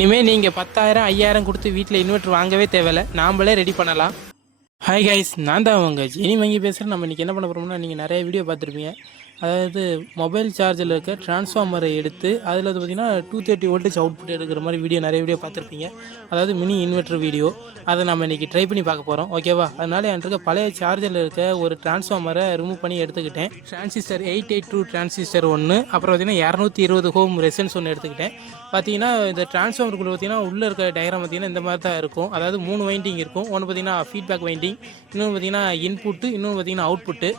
இனிமேல் நீங்கள் 10,000 5,000 கொடுத்து வீட்டில் இன்வெர்ட்டர் வாங்கவே தேவையில்லை, நாம்ளே ரெடி பண்ணலாம். ஹாய் கைஸ், நான் தான் அவங்க ஜெனி மங்கி பேசுகிறேன். நம்ம இன்றைக்கி என்ன பண்ண போகிறோம்னா, நீங்கள் நிறைய வீடியோ பார்த்துருப்பீங்க. அதாவது மொபைல் சார்ஜில் இருக்க டிரான்ஸ்ஃபார்மரை எடுத்து அதில் வந்து பார்த்திங்கன்னா 230 வோல்டேஜ் அவுட்புட் எடுக்கிற மாதிரி நிறைய வீடியோ பார்த்துருப்பீங்க. அதாவது மினி இன்வெர்ட்டர் வீடியோ. அதை நம்ம இன்றைக்கி ட்ரை பண்ணி பார்க்க போகிறோம், ஓகேவா? அதனால் என்கிட்ட இருக்க பழைய சார்ஜில் இருக்க ஒரு டிரான்ஸ்ஃபார்மரை ரிமூவ் பண்ணி எடுத்துக்கிட்டேன். டிரான்சிஸ்டர் 882 டிரான்சிஸ்டர் ஒன்று, அப்புறம் பார்த்திங்கன்னா 220 ஹோம் ரெசன்ஸ் ஒன்று எடுத்துக்கிட்டேன். பார்த்தீங்கன்னா இந்த டிரான்ஸ்ஃபார்மருக்குள்ள பார்த்தீங்கன்னா உள்ளே இருக்க டயக்ராம் பார்த்தீங்கன்னா இந்த மாதிரி தான் இருக்கும். அதாவது 3 வைண்டிங் இருக்கும். ஒன்று பார்த்தீங்கன்னா ஃபீட்பேக் வைண்டிங், இன்னொன்று பார்த்தீங்கன்னா இன்புட்டு, இன்னொன்று பார்த்தீங்கன்னா அவுட்புட்டு.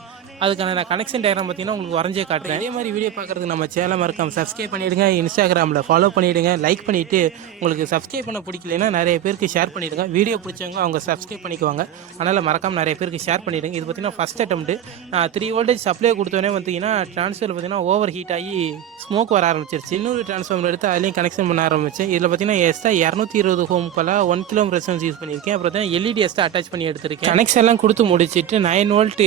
அதுக்கான நான் கனெக்ஷன் டயக்ராம் பார்த்தீங்கன்னா உங்களுக்கு வரைஞ்சே காட்டுறேன். இதே மாதிரி வீடியோ பார்க்குறதுக்கு நம்ம சேனலை மறக்காம சப்ஸ்கிரைப் பண்ணிவிடுங்க, இன்ஸ்டாகிராமில் ஃபாலோ பண்ணிவிடுங்க, லைக் பண்ணிவிட்டு உங்களுக்கு சப்ஸ்கிரைப் பண்ண பிடிக்கலைன்னா நிறைய பேருக்கு ஷேர் பண்ணிவிடுங்க. வீடியோ பிடிச்சவங்க அவங்க சப்ஸ்கிரைப் பண்ணிக்குவாங்க. அதனால் மறக்காமல் நிறைய பேருக்கு ஷேர் பண்ணிவிடுங்க. இது பார்த்தீங்கன்னா ஃபஸ்ட் அட்டெம்ப்ட்டு. 3 வோல்டேஜ் சப்ளை கொடுத்தோன்னே பார்த்தீங்கன்னா ட்ரான்ஸ்ஃபார்மர் பார்த்தீங்கன்னா ஓவர் ஹீட் ஆகி ஸ்மோக் வர ஆரம்பிச்சிருச்சு. இன்னொரு டிரான்ஸ்ஃபார்மர் எடுத்து அதுலேயும் கனெக்ஷன் பண்ண ஆரம்பிச்சேன். இதில் பார்த்தீங்கன்னா எக்ஸ்ட்ரா 220 ஹோம்க்குள்ள 1 கிலோ ரெசன்ஸ் யூஸ் பண்ணியிருக்கேன். அப்புறம் தான் எல்இடி எக்ஸ்ட்ரா அட்டாச் பண்ணி எடுத்திருக்கேன். கனெக்ஷன்லாம் கொடுத்து முடிச்சுட்டு 9 வோல்ட்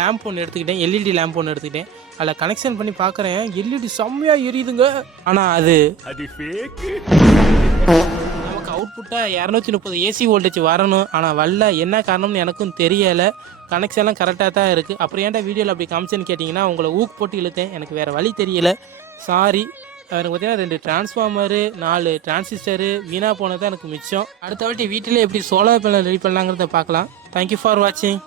லேம்ப் ஒன்று எடுத்துக்கிட்டேன், எல்இடி லேம்ப் ஒன்று எடுத்துக்கிட்டேன். அதில் கனெக்ஷன் பண்ணி பார்க்குறேன், எல்இடி செம்மையாக எரியுதுங்க. ஆனால் அது நமக்கு அவுட்புட்டாக 230 ஏசி வோல்டேஜ் வரணும். ஆனால் வரல, என்ன காரணம்னு எனக்கும் தெரியலை. கனெக்ஷன்லாம் கரெக்டாக தான் இருக்குது. அப்புறம் ஏன்டா வீடியோவில் அப்படி காமிச்சேன்னு கேட்டிங்கன்னா, உங்களை ஊக்கு போட்டு இழுத்தேன். எனக்கு வேறு வழி தெரியலை, சாரி. எனக்கு பார்த்தீங்கன்னா 2 டிரான்ஸ்ஃபார்மரு 4 டிரான்சிஸ்டரு வீணாக போனது தான் எனக்கு மிச்சம். அடுத்த வாட்டி வீட்டில் எப்படி சோலார் பேனல் ரெடி பண்ணலாங்கிறத பார்க்கலாம். தேங்க்யூ ஃபார் வாட்சிங்.